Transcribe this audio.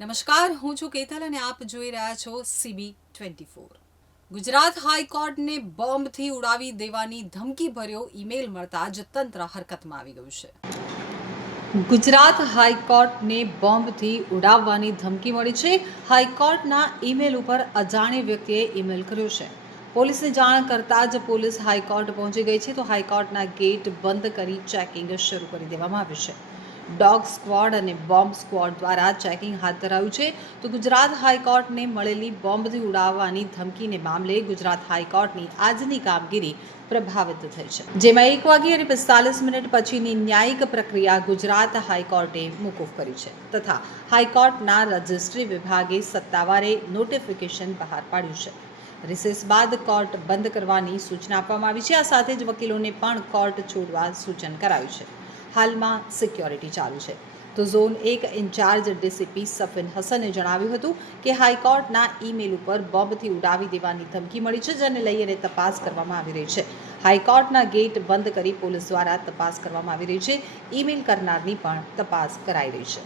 નમસ્કાર, હું છું કેતલ અને આપ જોઈ રહ્યા છો સીબી ટ્વેન્ટી ફોર ગુજરાત હાઈકોર્ટને બોમ્બથી ઉડાવી દેવાની ધમકી ભર્યો ઈમેલ મળતા જ તંત્ર હરકતમાં આવી ગયું છે. ગુજરાત હાઈકોર્ટને બોમ્બથી ઉડાવવાની ધમકી મળી છે. હાઈકોર્ટના ઈમેલ ઉપર અજાણી વ્યક્તિએ ઈમેલ કર્યો છે. પોલીસને જાણ કરતાં જ પોલીસ હાઈકોર્ટ પહોંચી ગઈ છે. તો હાઈકોર્ટના ગેટ બંધ કરી ચેકિંગ શરૂ કરી દેવામાં આવ્યું છે. ડોગ સ્ક્વોડ અને બોમ્બ સ્ક્વોડ દ્વારા ચેકિંગ હાથ ધરાયું છે. તો ગુજરાત હાઈકોર્ટને મળેલી બોમ્બથી ઉડાવવાની ધમકીને મામલે ગુજરાત હાઈકોર્ટની આજની કામગીરી પ્રભાવિત થઈ છે. જેમાં એક વાગી અને પિસ્તાલીસ મિનિટ પછીની ન્યાયિક પ્રક્રિયા ગુજરાત હાઈકોર્ટે મોકૂફ કરી છે તથા હાઈકોર્ટના રજિસ્ટ્રી વિભાગે સત્તાવારે નોટિફિકેશન બહાર પાડ્યું છે. રિસેસ બાદ કોર્ટ બંધ કરવાની સૂચના આપવામાં આવી છે. આ સાથે જ વકીલોને પણ કોર્ટ છોડવા સૂચન કરાયું છે. હાલમાં સિક્યોરિટી ચાલુ છે. તો ઝોન એક ઇન્ચાર્જ ડીસીપી સફિન હસને જણાવ્યું હતું કે હાઈકોર્ટના ઈમેલ ઉપર બોમ્બથી ઉડાવી દેવાની ધમકી મળી છે, જેને લઈ અને તપાસ કરવામાં આવી રહી છે. હાઈકોર્ટના ગેટ બંધ કરી પોલીસ દ્વારા તપાસ કરવામાં આવી રહી છે. ઈમેલ કરનારની પણ તપાસ કરાઈ રહી છે.